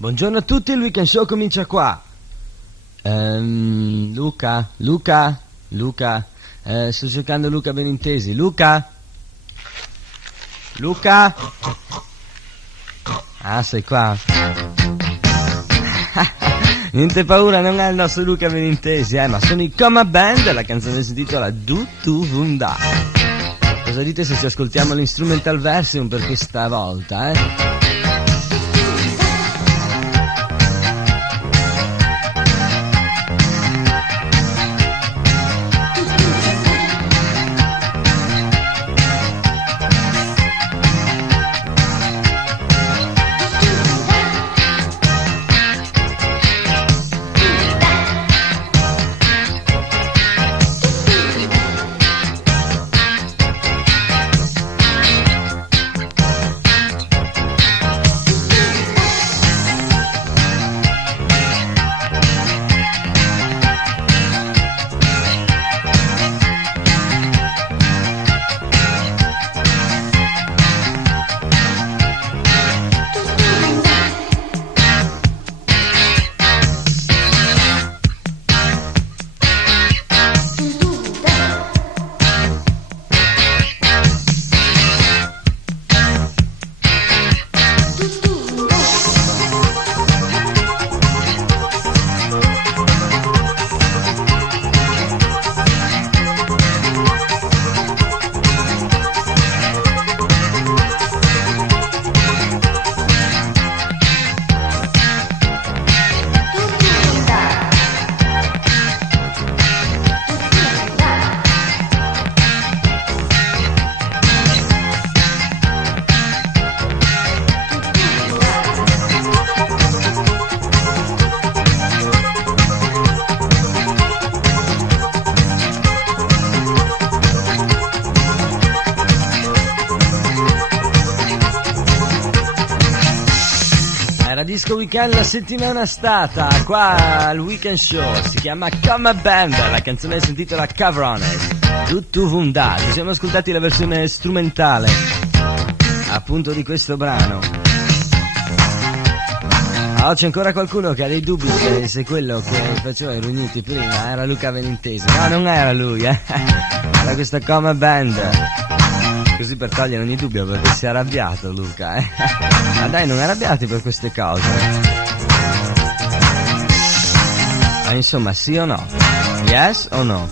Buongiorno a tutti, il Weekend Show comincia qua. Luca, sto cercando Luca Benintesi. Luca? Ah, sei qua? Niente paura, non è il nostro Luca Benintesi, ma sono i Coma Band, la canzone si intitola Du Tu Vunda. Cosa dite se ci ascoltiamo l'instrumental version per questa volta, Disco Weekend la settimana stata qua al Weekend Show, si chiama Coma Band, la canzone si intitola Cover On It, tutto Vunda. Ci siamo ascoltati la versione strumentale appunto di questo brano. C'è ancora qualcuno che ha dei dubbi se quello che faceva i Rugniti prima era Luca Benintesi. No, non era lui, era questa Coma Band. Così per togliere ogni dubbio, perché si è arrabbiato Luca, Ma dai, non arrabbiati per queste cose. Ma insomma, sì o no? Yes o no?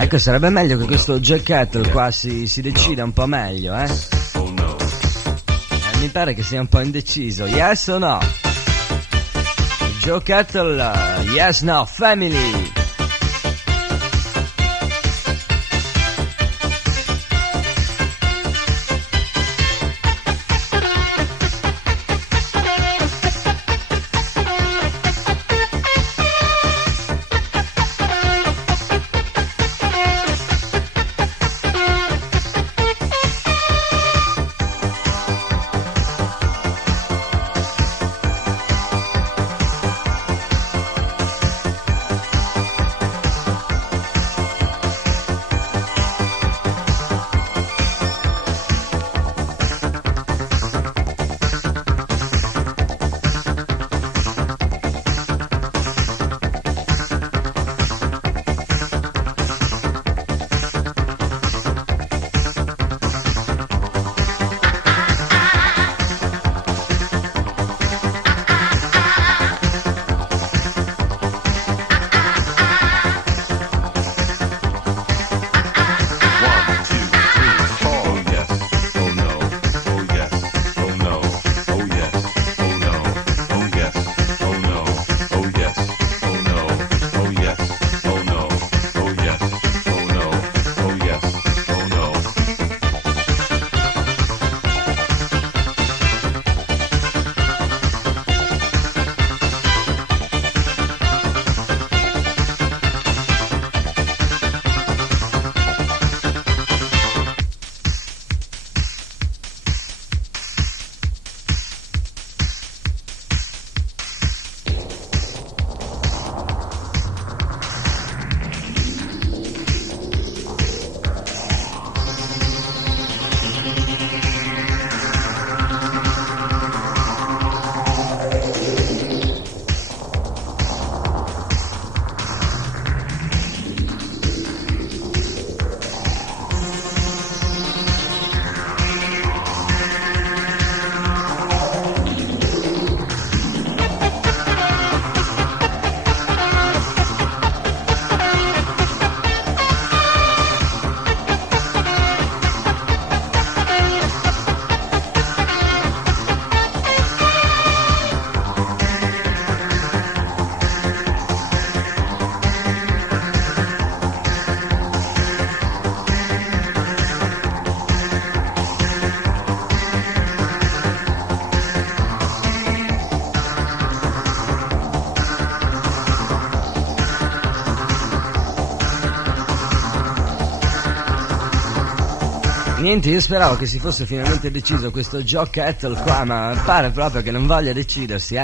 Ecco, sarebbe meglio che questo Jack Kettle qua si decida un po' meglio, mi pare che sia un po' indeciso. Yes o no? Joe Kettle, yes, no, family. Niente, io speravo che si fosse finalmente deciso questo Joe Kettle qua, ma pare proprio che non voglia decidersi,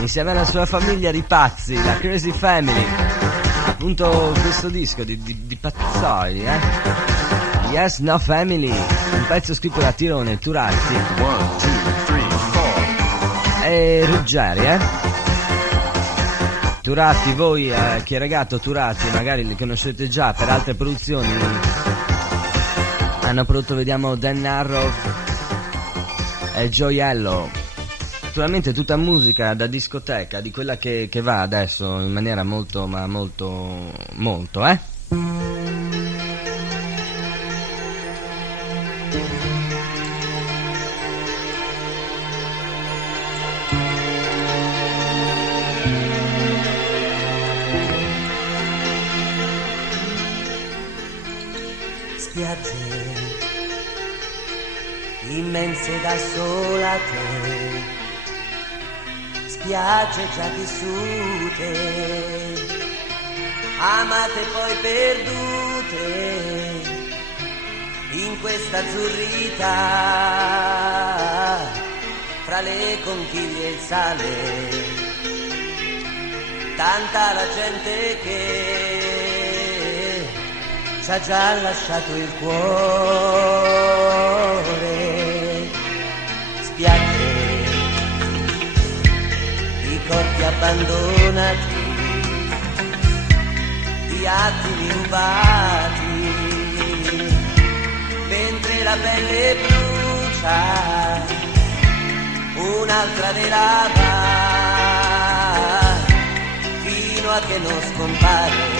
insieme alla sua famiglia di pazzi, la Crazy Family. Appunto questo disco di pazzoidi, Yes, No Family, un pezzo scritto da Tirone, Turatti 1, 2, 3, 4 e Ruggeri, Turatti, voi chi è regato Turatti magari li conoscete già per altre produzioni. Hanno prodotto, vediamo, Dan Narrow e Gioiello. Naturalmente tutta musica da discoteca, di quella che va adesso in maniera molto, ma molto, Spiagge immense da sola te, spiagge già vissute, amate poi perdute, in questa azzurrità, fra le conchiglie e il sale, tanta la gente che ci ha già lasciato il cuore. Spiagge, i corpi abbandonati, gli attimi rubati, mentre la pelle brucia, un'altra ne lava, fino a che non scompare.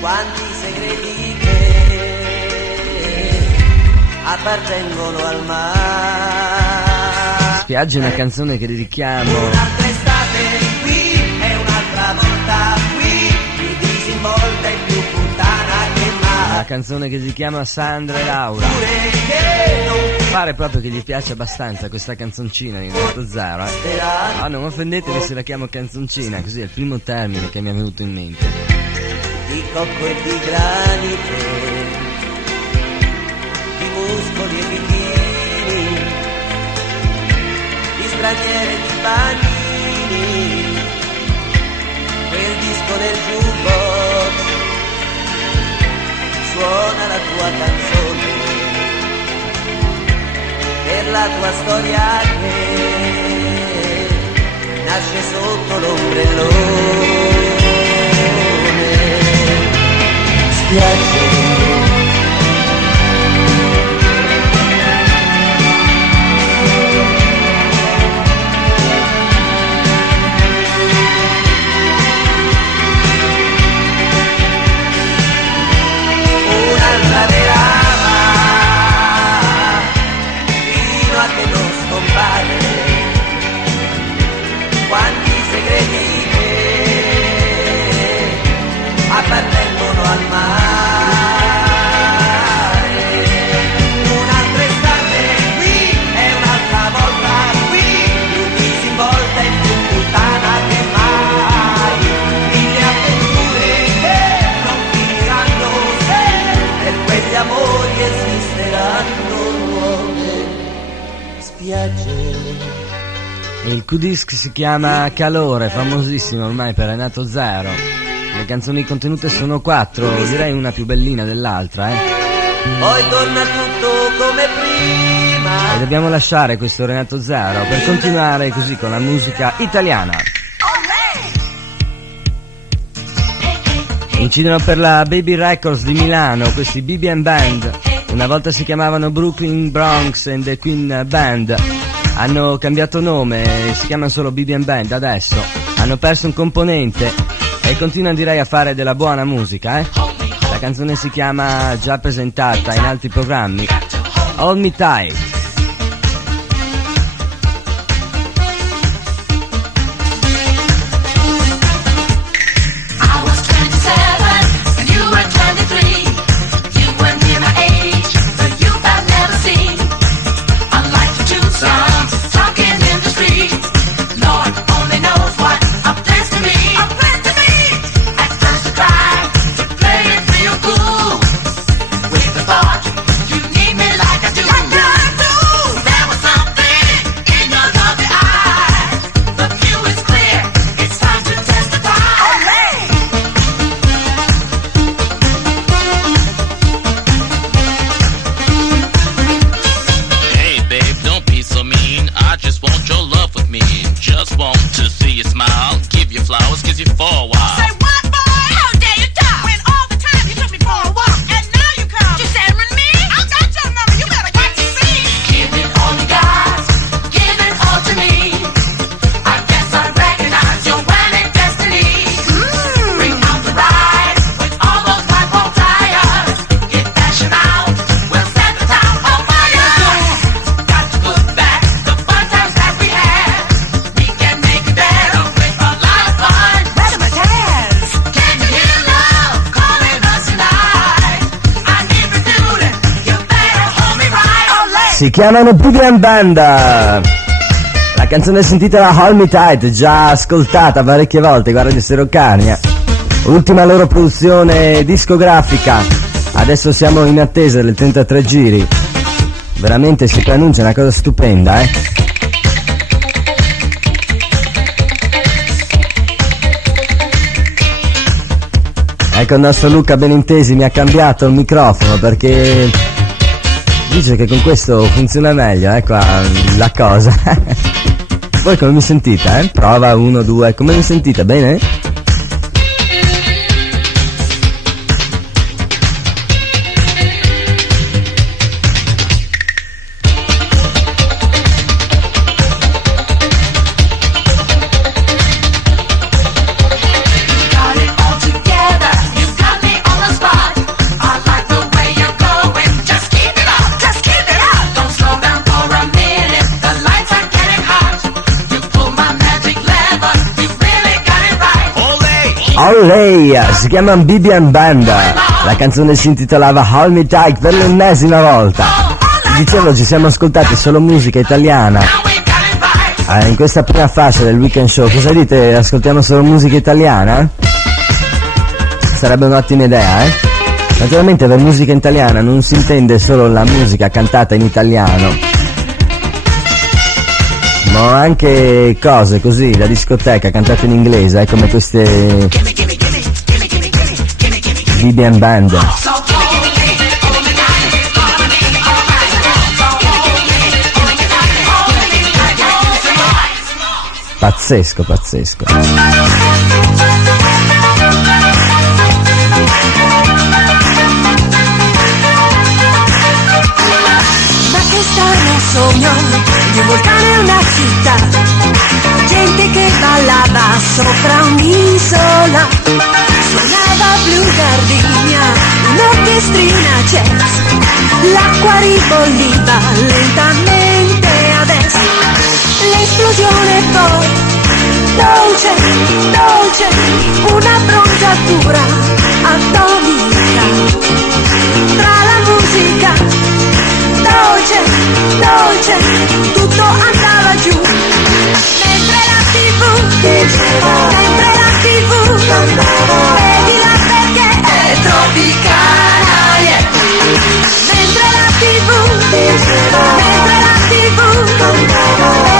Quanti segreti che appartengono al mare. Spiaggia è una canzone che dedichiamo. Un'altra estate qui e un'altra volta qui, più disinvolta e più puttana che mai. La canzone che dedichiamo a Sandra e Laura. Pare proprio che gli piace abbastanza questa canzoncina di Renato Zero, Ah, non offendetevi se la chiamo canzoncina, così è il primo termine che mi è venuto in mente. Di cocco e di granito, di muscoli e bikini, di straniere e di bagnini, quel disco nel jukebox, suona la tua canzone, per la tua storia che nasce sotto l'ombrellone. Spiagge, un'altra derama, fino a che non scompare, quanti segreti che appartengono al mare. Un'altra estate qui e un'altra volta qui, più disinvolta e più puttana che mai. Mille avventure che non finiranno se per quegli amori esisteranno nuove spiagge. Il Q-Disc si chiama Calore, famosissimo ormai per Renato Zero. Le canzoni contenute sono 4, direi una più bellina dell'altra, Poi torna tutto come prima. E dobbiamo lasciare questo Renato Zero per continuare così con la musica italiana. Incidono per la Baby Records di Milano questi BB & Band. Una volta si chiamavano Brooklyn Bronx and the Queen Band. Hanno cambiato nome, si chiamano solo BB & Band adesso. Hanno perso un componente e continuano, direi, a fare della buona musica, La canzone si chiama, già presentata in altri programmi, Hold Me Tight. With the ball. Si chiamano BB Band. La canzone si intitola Hold Me Tight, già ascoltata parecchie volte, guarda di Stereo Carnia. Ultima loro produzione discografica. Adesso siamo in attesa del 33 giri. Veramente si pronuncia una cosa stupenda, Ecco, il nostro Luca Benintesi mi ha cambiato il microfono perché dice che con questo funziona meglio, ecco la cosa. Voi come mi sentite, Prova 1, 2, come mi sentite, bene? Lei si chiama BB Band, la canzone si intitolava Hold Me Tight per l'ennesima volta. Dicevo, ci siamo ascoltati solo musica italiana in questa prima fascia del weekend show. Cosa dite? Ascoltiamo solo musica italiana? Sarebbe un'ottima idea, Naturalmente per musica italiana non si intende solo la musica cantata in italiano, ma anche cose così, la discoteca cantata in inglese, come queste BB Band. Pazzesco, pazzesco. Sogno di un vulcano e una città, gente che ballava sopra un'isola, suonava blu gardenia, un'orchestrina jazz, l'acqua ribolliva lentamente ad est, l'esplosione poi, dolce, dolce, una bronzatura atomica, tra la musica dolce, dolce, tutto andava giù. Mentre la TV diceva, mentre la TV vedila perché è tropicana, yeah. Mentre la TV diceva, mentre la TV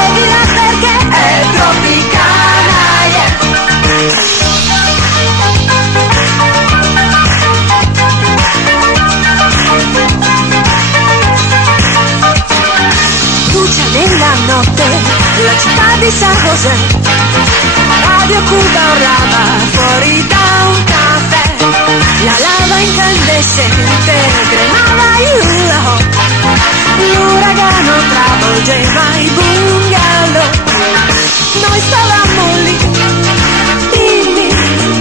vedila perché è tropicana, yeah. Nella notte, la città di San José, Radio Cuba urlava fuori da un caffè, la lava incandescente cremava il hula hoop, l'uragano travolgeva i bungalow, noi stavamo lì, dimmi,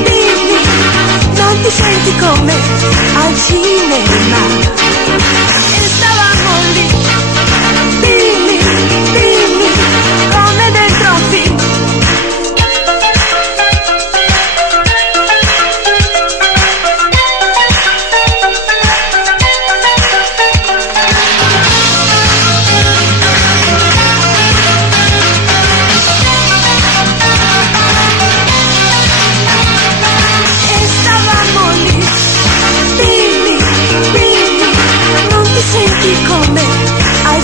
dimmi, non ti senti come al cinema, e stavamo lì, dimmi, dimmi, come dentro un film. E stavamo lì, dimmi, dimmi, non ti senti come al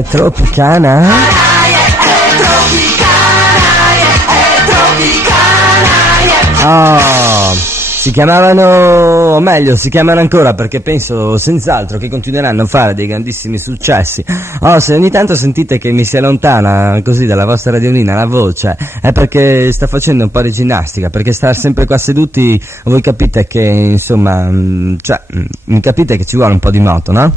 È tropicana? Oh, si chiamavano, o meglio, si chiamano ancora, perché penso senz'altro che continueranno a fare dei grandissimi successi. Oh, se ogni tanto sentite che mi si allontana così dalla vostra radiolina la voce, è perché sta facendo un po' di ginnastica, perché star sempre qua seduti, voi capite che, insomma, capite che ci vuole un po' di moto, no?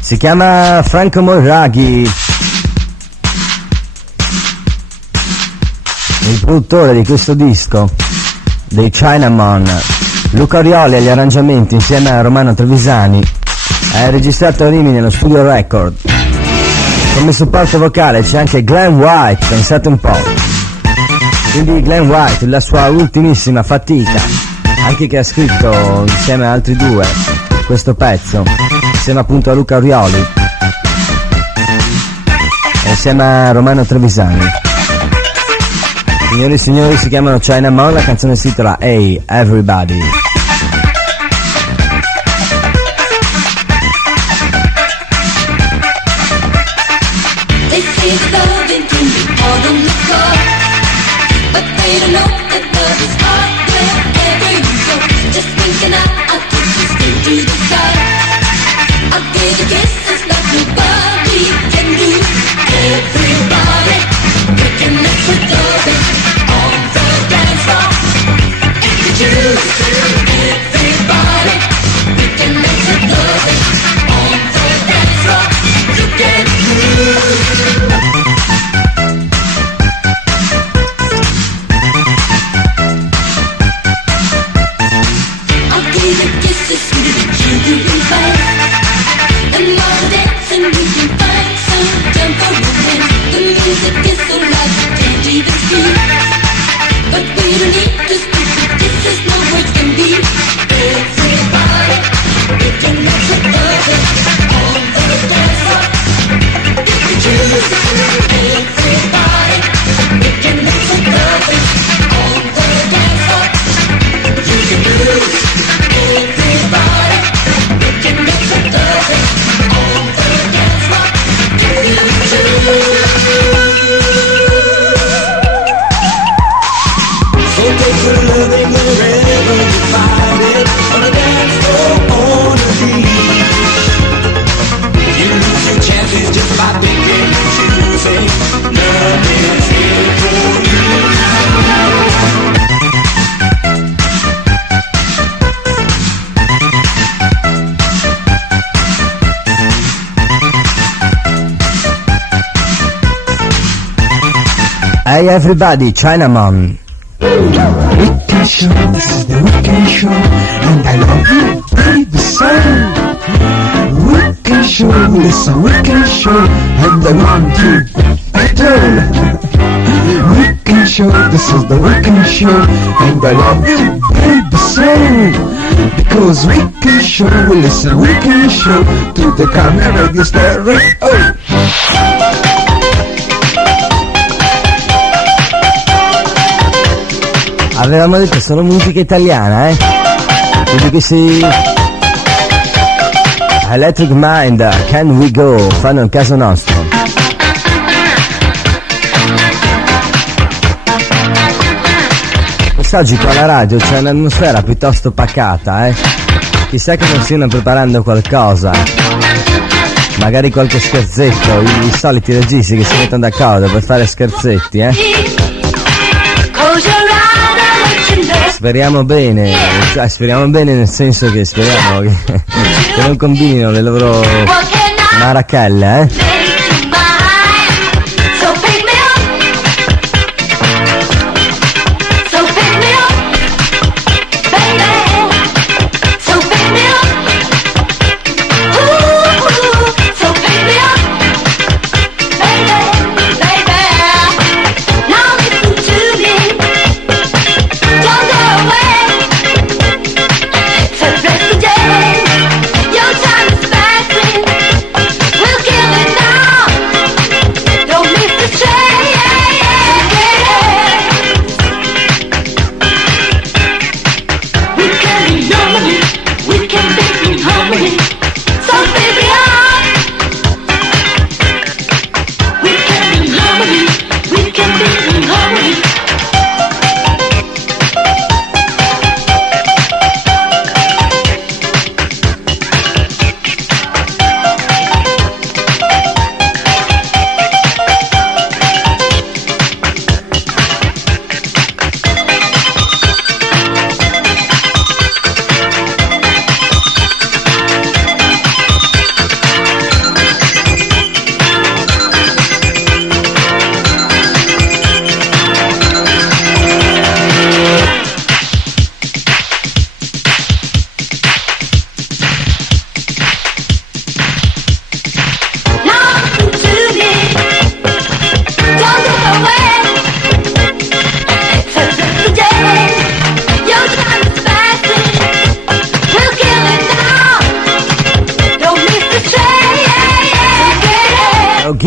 Si chiama Franco Moraghi, il produttore di questo disco, dei Chinaman. Luca Orioli agli arrangiamenti insieme a Romano Trevisani. È registrato a Rimini nello Studio Record. Come supporto vocale c'è anche Glenn White, pensate un po'. Quindi Glenn White, la sua ultimissima fatica, anche che ha scritto insieme a altri due questo pezzo, insieme appunto a Luca Orioli e insieme a Romano Trevisani. Signori e signori, si chiamano Chinaman, la canzone si intitola Hey Everybody. They say that love can be hard on the floor, but they don't know that love is hard wherever you go. Just thinking I'll take you straight to the sky. I'll give you kisses like nobody can do. Everybody, we can mess with loving on the dance floor. If you choose, everybody, we can mess with loving on the dance floor. You can move. I'll give you kisses sweet and sugar and fine. And while we're dancing, we can find some time for romance. The music is so loud you can't even speak, but we don't need to speak. Kisses no words can be. Everybody, we can mess with loving on the dance floor. If we choose, everybody, we can mess with loving on the dance floor. You can lose, everybody, we can mess with loving on the dance floor. If you choose. So take your loving wherever you find it, on the dance floor, on the beat. You lose your chances just by thinking and choosing. Nothing is here for you. Hey everybody, Chinaman. Weekend show, this is the weekend show, and I love you, baby, so. Weekend show, listen, weekend show, and I want you better. Weekend show, this is the weekend show, and I love you, baby, so. Because weekend show, we listen, weekend show, to the camera radio stereo. Oh. Avevamo detto solo musica italiana, quindi questi Electric Mind, Can We Go, fanno il caso nostro. Quest'oggi qua alla radio c'è un'atmosfera piuttosto pacata, chissà che non stiano preparando qualcosa, magari qualche scherzetto, i soliti registi che si mettono d'accordo per fare scherzetti, Speriamo bene, cioè speriamo bene nel senso che speriamo che non combinino le loro marachelle, Your time is passing. We'll give it now.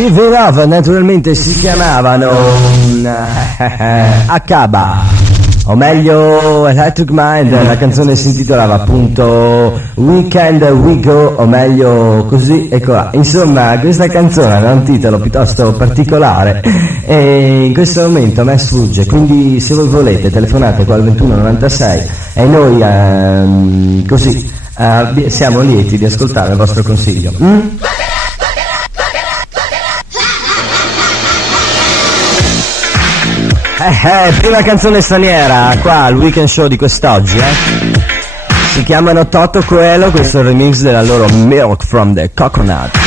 Give It Up naturalmente si chiamavano Akaba, o meglio Electric Mind. La canzone si intitolava appunto Weekend We Go, o meglio così, eccola. Insomma, questa canzone aveva un titolo piuttosto particolare e in questo momento a me sfugge, quindi se voi volete telefonate qua al 2196 e noi così siamo lieti di ascoltare il vostro consiglio. Prima canzone straniera qua al weekend show di quest'oggi, si chiamano Toto Coelho, questo è il remix della loro Milk from the Coconut.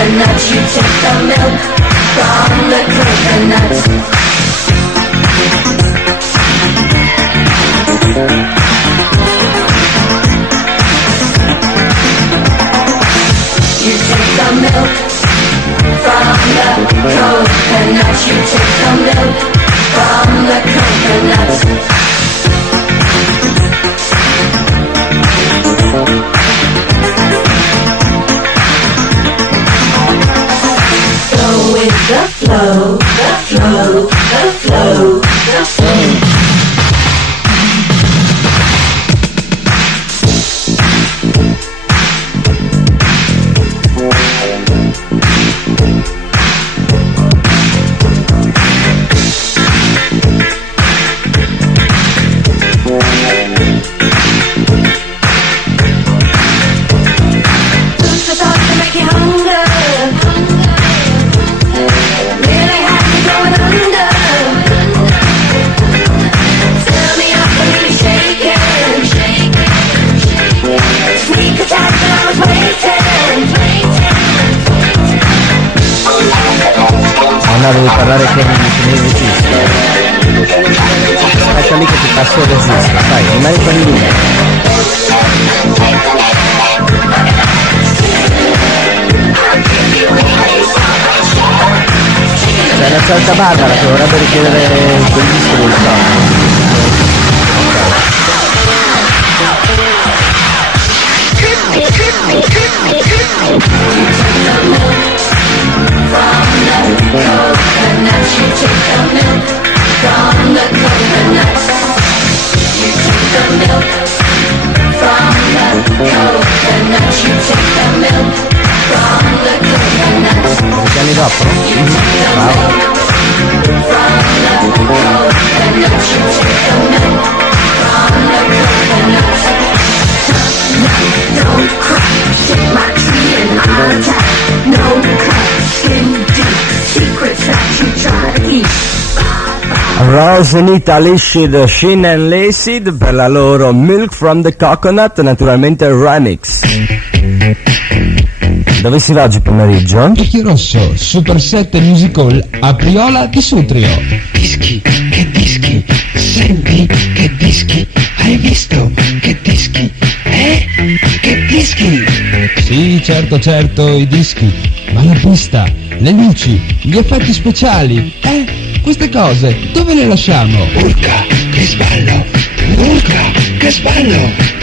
Coconuts, you take the milk from the coconuts. You take the milk from the coconuts. You take the milk from the coconuts. With the flow, the flow, the flow, the flow. The thoughts that make you hunger. No, devi parlare con il regista. Aspetta lì che ti passo il regista, dai, rimani con lui. C'è una certa Barbara che vorrebbe richiedere quel disco del sogno. Coconuts, you take the milk from the coconuts. You take the milk from the coconuts. You take the milk from the coconuts. Anni dopo? Bravo. From the coconuts. You take the milk from the coconuts. Don't cry, take my tea and I'll attack. No cut, skin deep, secrets that you try to keep. Rosenita Lishid, Shin and Lacid per la loro Milk from the Coconut, naturalmente remix. Dove si va oggi pomeriggio? Picchio Rosso, Super 7 Musical a Priola di Sutrio. Dischi, che dischi, senti che dischi, hai visto che dischi, che dischi? Sì, certo, i dischi, ma la pista, le luci, gli effetti speciali, queste cose, dove le lasciamo? Urca, che sballo, urca, che sballo!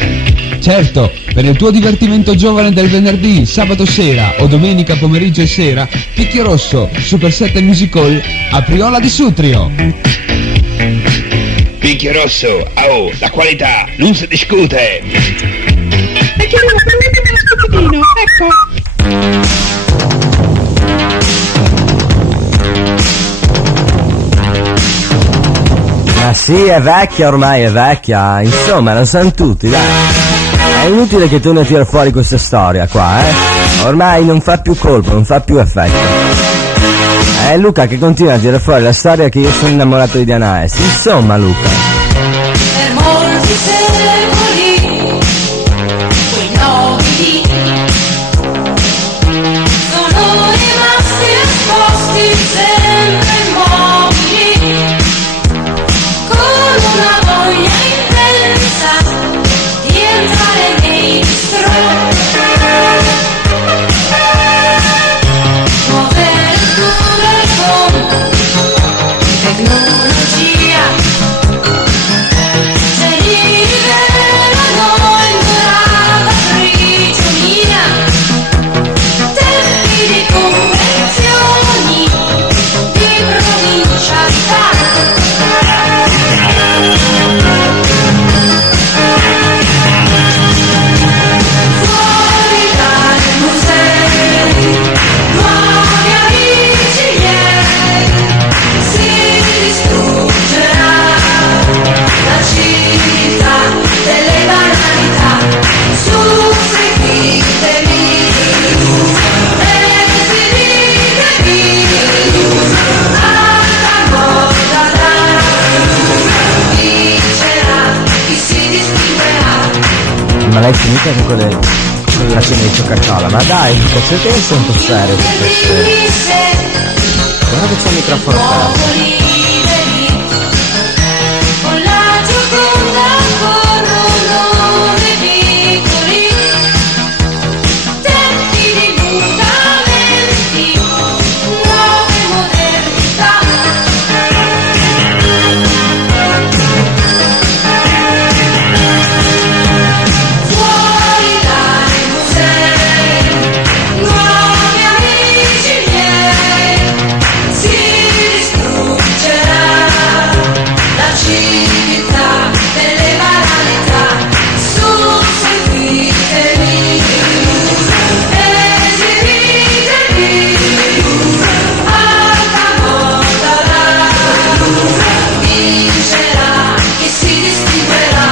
Certo, per il tuo divertimento giovane del venerdì, sabato sera o domenica pomeriggio e sera, Picchio Rosso, Super 7 Musical a Priola di Sutrio. Picchio Rosso, oh, la qualità, non si discute! E chiedevo, prendetemi uno spezzettino, ecco! Ma sì, è vecchia ormai, è vecchia, insomma, lo sanno tutti, dai. È inutile che tu ne tiri fuori questa storia qua, ormai non fa più colpo, non fa più effetto. È Luca che continua a tirare fuori la storia che io sono innamorato di Diana S. Insomma, Luca. È molto semplice. Ma l'hai finita con con la fine di Coca-Cola? Ma dai, Luca, cerca di essere un po' serio questa sera. Guarda che c'è il microfono aperto. Con la Gioconda corrono dei piccoli tempi di mutamenti, nuove modernità. Fuori dai musei, nuovi amici miei, si distruggerà la città delle banalità. Su, seguitemi, esibitemi, alta moda vincerà chi si distinguerà.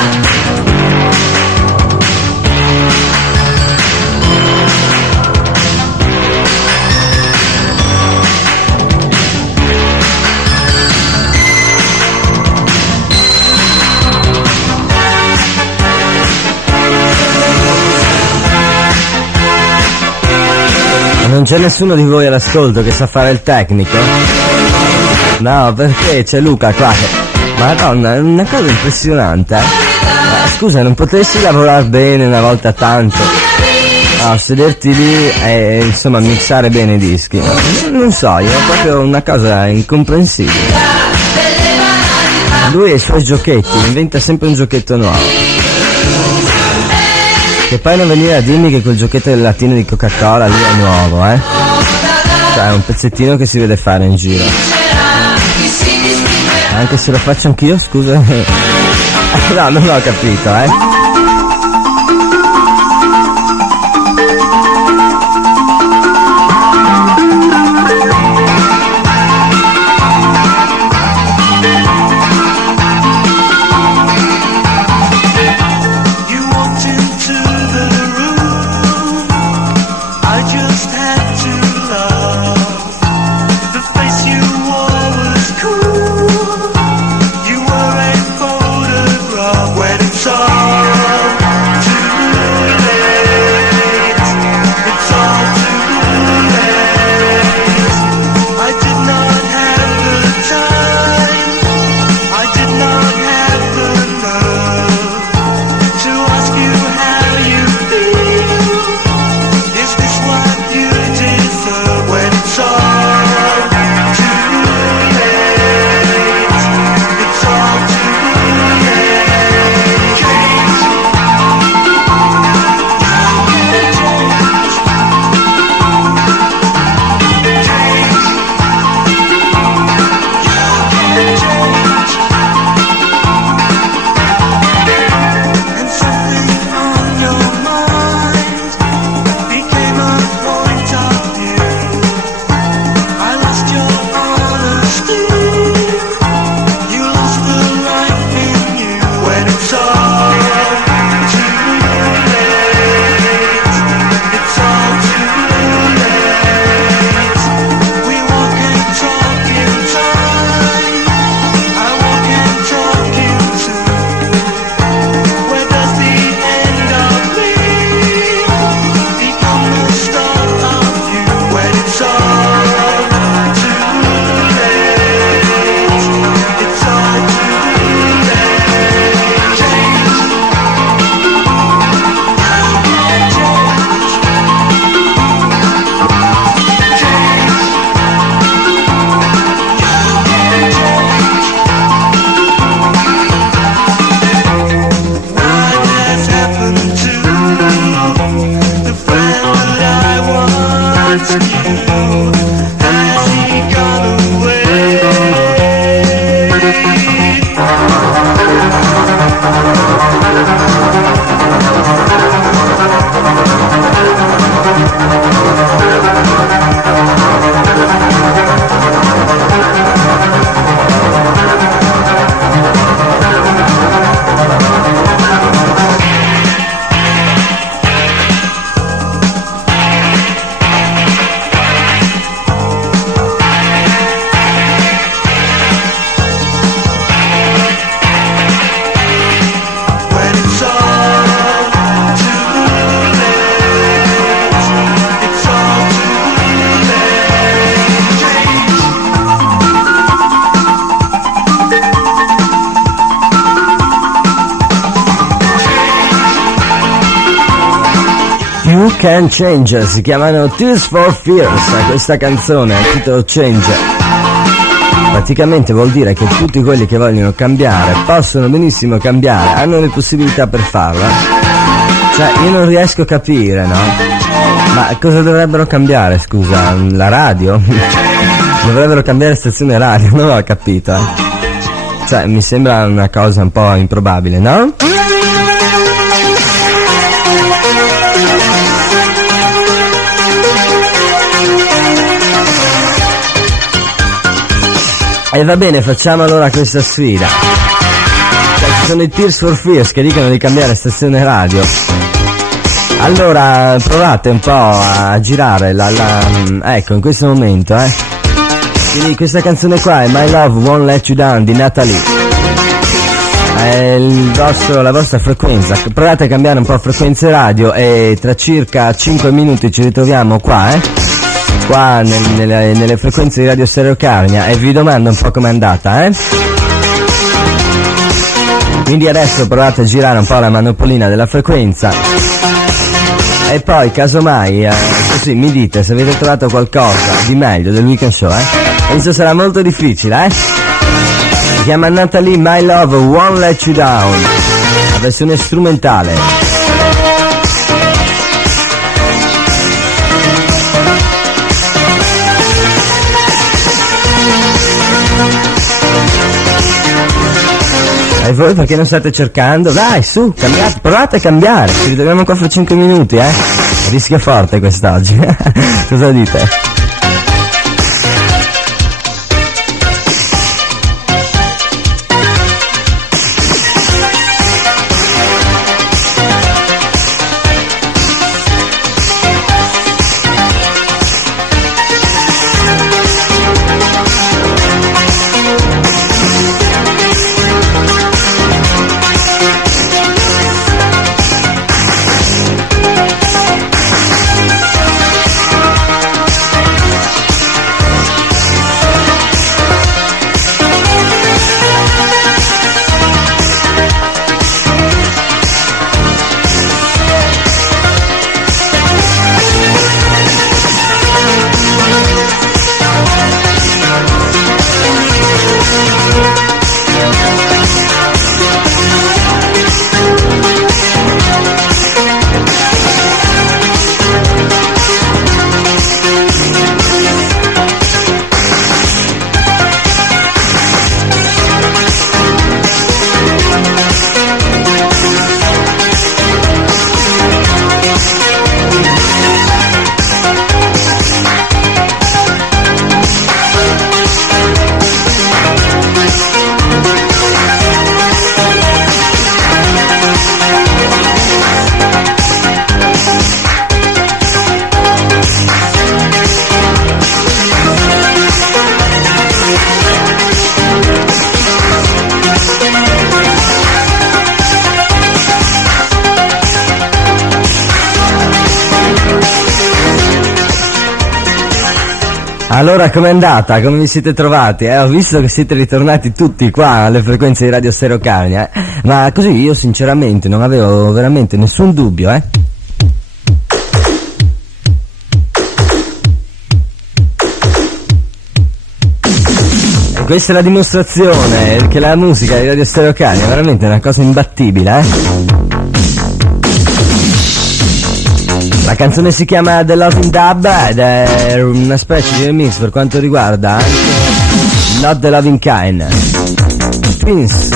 Ma non c'è nessuno di voi all'ascolto che sa fare il tecnico? No, perché c'è Luca qua che... Madonna, è una cosa impressionante, scusa, non potresti lavorare bene una volta tanto? No, sederti lì e insomma mixare bene i dischi. Non so, io ho proprio una cosa incomprensibile. Lui e i suoi giochetti, inventa sempre un giochetto nuovo. Che poi non venire a dirmi che quel giochetto del latino di Coca-Cola lì è nuovo, Cioè è un pezzettino che si vede fare in giro. Anche se lo faccio anch'io, scusa. No, non ho capito, You walked into the room. I just had to love. The face you wore was cool. You were a photograph when it's all too late. It's all too late. I did not have the time. I did not have the nerve to ask you how you feel. Is this what you deserve when it's all too late? It's all too late. Change. And something on your mind became a point of view. I lost your honesty. You lost the life in you when it's all too late. It's all too late. We walk and talk in time. I walk and talk in two. Where does the end of me become the start of you when it's all too late? It's all too late. Change. What has happened to the friend that I once knew? Has he gone away? You Can Change, si chiamano Tears for Fears, questa canzone, il titolo Change. Praticamente vuol dire che tutti quelli che vogliono cambiare possono benissimo cambiare, hanno le possibilità per farlo. Cioè, io non riesco a capire, no? Ma cosa dovrebbero cambiare, scusa? La radio? Dovrebbero cambiare stazione radio, non ho capito. Cioè, mi sembra una cosa un po' improbabile, no? E va bene, facciamo allora questa sfida. Cioè, ci sono i Tears for Fears che dicono di cambiare stazione radio. Allora, provate un po' a girare ecco, in questo momento, Quindi questa canzone qua è My Love Won't Let You Down di Natalie. È la vostra frequenza. Provate a cambiare un po' frequenze radio e tra circa 5 minuti ci ritroviamo qua, qua nelle frequenze di Radio Stereo Carnia, e vi domando un po' com'è andata, Quindi adesso provate a girare un po' la manopolina della frequenza e poi casomai così mi dite se avete trovato qualcosa di meglio del Weekend Show, Penso sarà molto difficile, Si chiama Natalie, My Love Won't Let You Down, la versione strumentale. E voi perché non state cercando? Dai, su, cambiate, provate a cambiare. Ci ritroviamo qua fra 5 minuti, Rischia forte quest'oggi. Cosa dite? Allora, com'è andata? Come vi siete trovati? Ho visto che siete ritornati tutti qua alle frequenze di Radio Stereo Carnia, ma così io sinceramente non avevo veramente nessun dubbio, E questa è la dimostrazione che la musica di Radio Stereo Carnia è veramente una cosa imbattibile, La canzone si chiama The Loving Dub ed è una specie di remix per quanto riguarda anche Not the Loving Kind. Twins.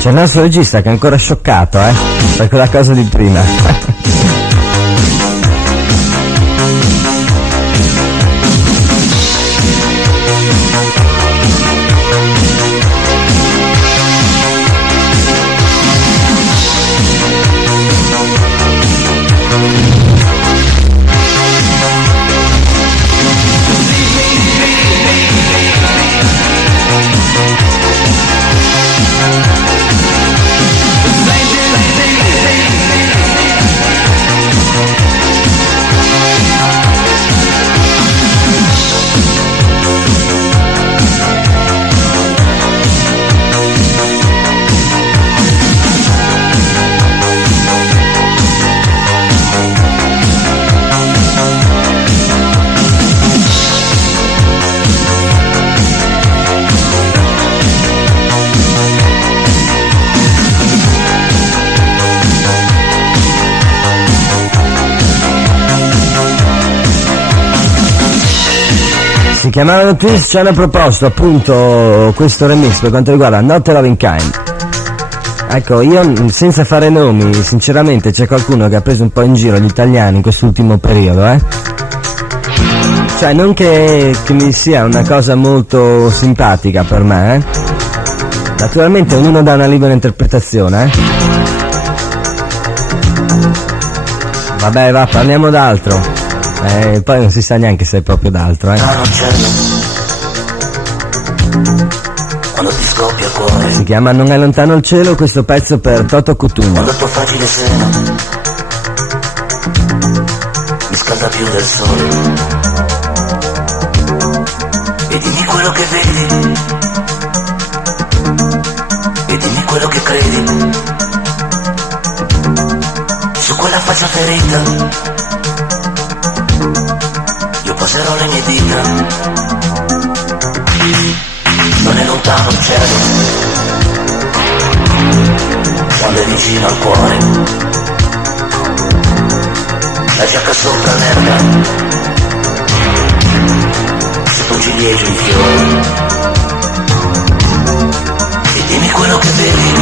C'è il nostro regista che è ancora scioccato, per quella cosa di prima. Si chiamavano Twins, ci hanno proposto appunto questo remix per quanto riguarda Not a Loving Kind. Ecco, io senza fare nomi, sinceramente c'è qualcuno che ha preso un po' in giro gli italiani in quest'ultimo periodo, Cioè, non che mi sia una cosa molto simpatica per me, Naturalmente ognuno dà una libera interpretazione, Vabbè, va, parliamo d'altro. Poi non si sa neanche se è proprio d'altro, Quando ti scoppia il cuore, Si chiama Non è lontano il cielo, questo pezzo per Toto Cutugno. quando il tuo facile seno mi scalda più del sole. E dimmi quello che vedi, e dimmi quello che credi. Su quella faccia ferita io poserò le mie dita. Non è lontano il cielo, quando è vicino al cuore. La giacca sopra l'erba, sotto un ciliegio in fiore. E dimmi quello che vedi,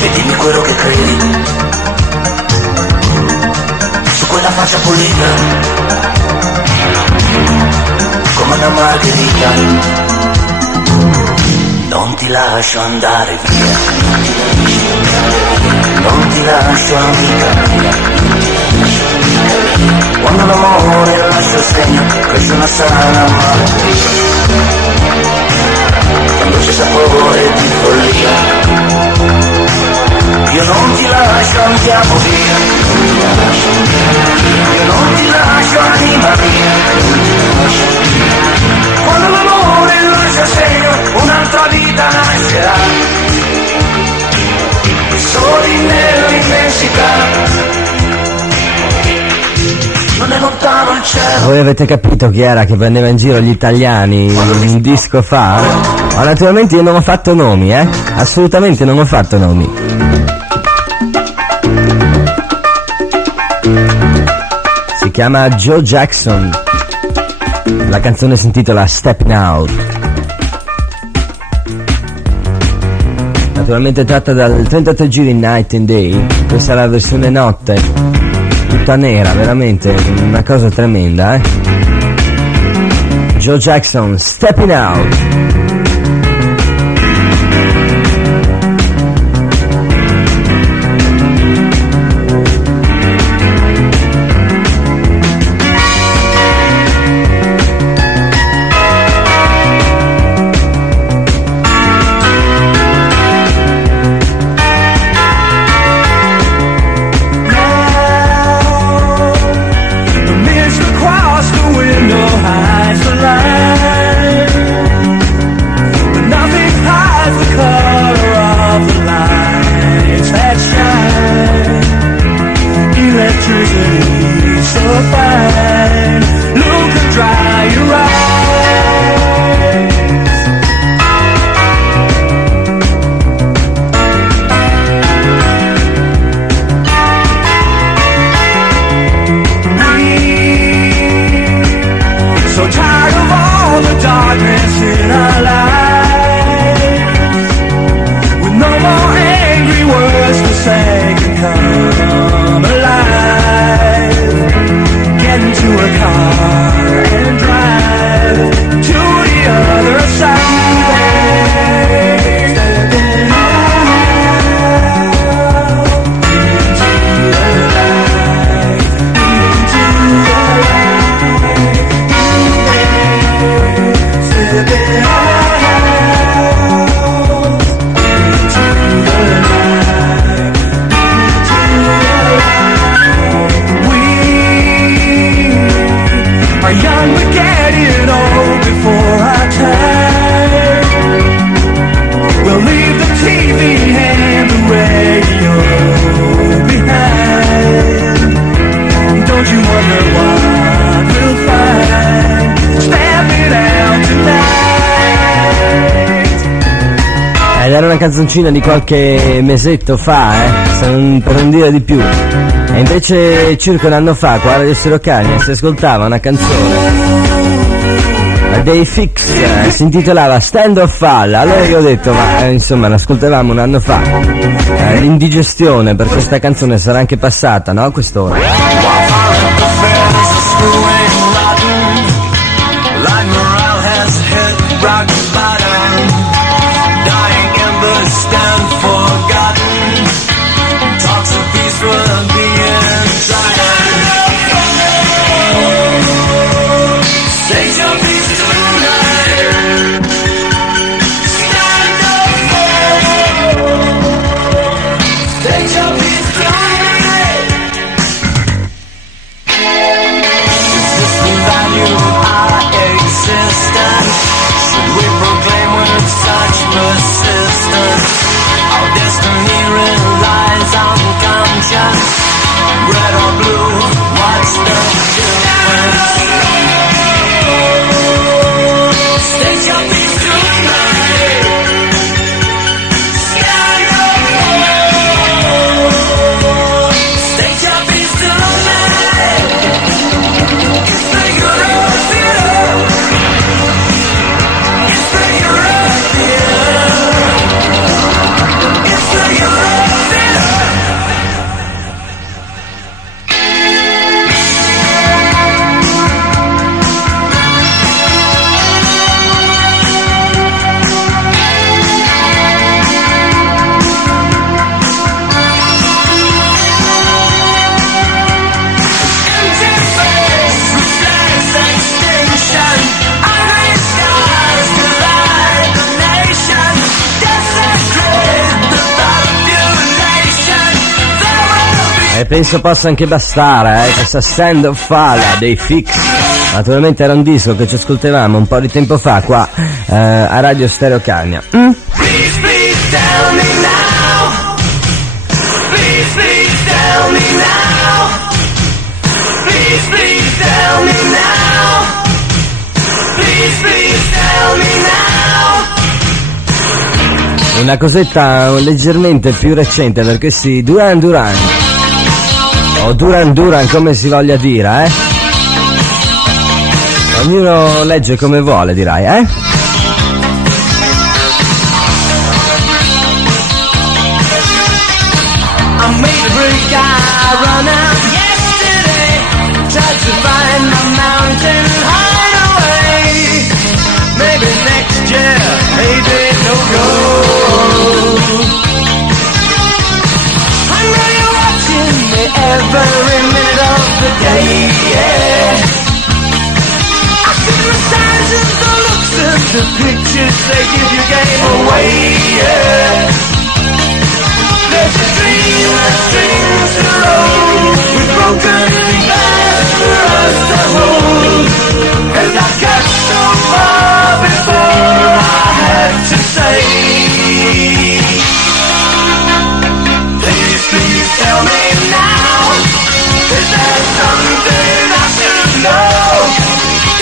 e dimmi quello che credi. Su quella faccia pulita come una margherita, non ti lascio andare via, non ti lascio amica. Quando l'amore lascia il segno, cresce una sana malattia. Quando c'è sapore di follia, io non ti lascio, andiamo via. Io non ti lascio, anima mia. Quando l'amore lascia segno, un'altra vita nascerà. Soli nell'immensità, non è lontano il cielo. Voi avete capito chi era che prendeva in giro gli italiani un disco fa? Ma naturalmente io non ho fatto nomi, Assolutamente non ho fatto nomi. Si chiama Joe Jackson. La canzone si intitola Stepping Out. Naturalmente tratta dal 33 giri Night and Day. Questa è la versione notte, tutta nera, veramente una cosa tremenda, Joe Jackson, Stepping Out. Era una canzoncina di qualche mesetto fa, per non dire di più. E invece circa un anno fa qua a Radio Stereo Cagna si ascoltava una canzone dei Fix, si intitolava Stand of Fall. Allora io ho detto, ma insomma l'ascoltavamo un anno fa, l'indigestione per questa canzone sarà anche passata, no? A quest'ora. E penso possa anche bastare, questa Stand of Fall dei Fix. Naturalmente era un disco che ci ascoltavamo un po' di tempo fa qua a Radio Stereo Cagna. Please, please tell me now. Please, please tell me now. Please, please tell me now. Please, please tell me now. Una cosetta leggermente più recente, perché sì, Duran Duran, o Duran Duran come si voglia dire, ognuno legge come vuole, dirai, I made a break, I run out yesterday. Tried to find my mountain hideaway. Maybe next year, maybe no go. I know you're watching me every minute of the day, yeah. I see the signs and the looks and the pictures they give you gave away, yeah. There's a dream that strings to roll with broken glass for us to hold. And I got so far before I had to say, please, please tell me now. Is there something I should know?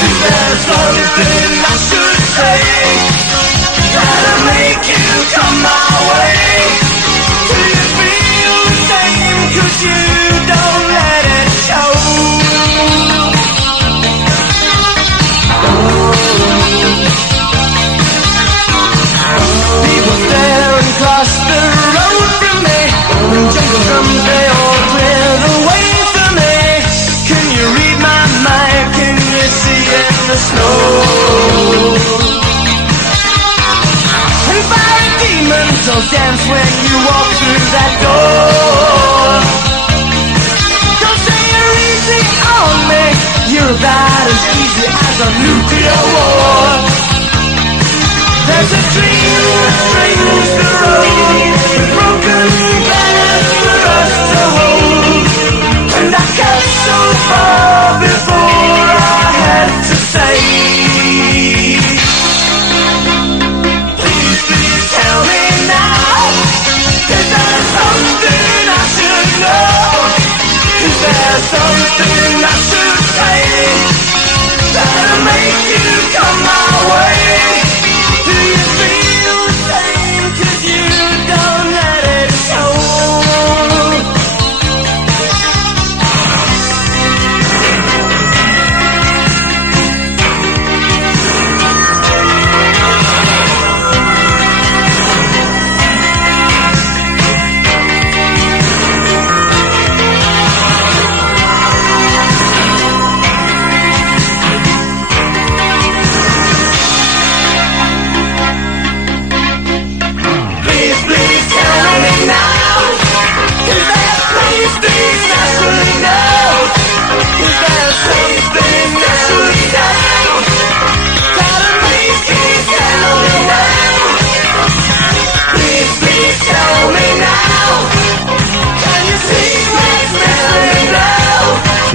Is there something I should say that'll make you come my way? Do you feel the same? 'Cause you don't let it show. People stare and cross the road from me. When jungle drums they all clear the way for me. Can you read my mind? Can you see in the snow? And fiery demons will dance when you walk through that door. Don't say you're easy on me. You're about as easy as a nuclear war. There's a dream that strings the road with broken glass for us to hold. And I got so far before I had to say, please, please tell me now. Is there something I should know? Is there something I should say that'll make you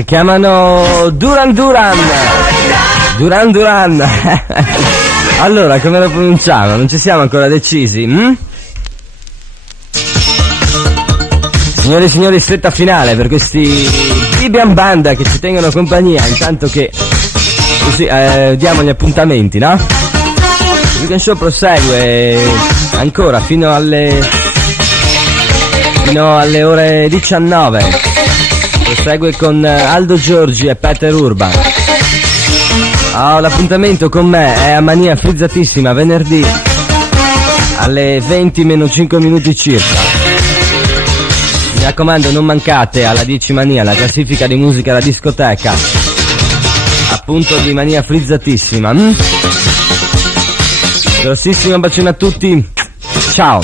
chiamano Duran Duran. Duran Duran. Allora, come lo pronunciamo? Non ci siamo ancora decisi? Signore e signori, stretta finale per questi Bibian Banda che ci tengono compagnia, intanto che così diamo gli appuntamenti, no? Il Weekend Show prosegue ancora fino alle ore 19. Prosegue con Aldo Giorgi e Peter Urban. L'appuntamento con me è a Mania Frizzatissima venerdì alle 20 meno 5 minuti circa. Mi raccomando, non mancate alla 10 Mania, la classifica di musica da discoteca, appunto di Mania Frizzatissima. Grossissimo bacione a tutti, ciao.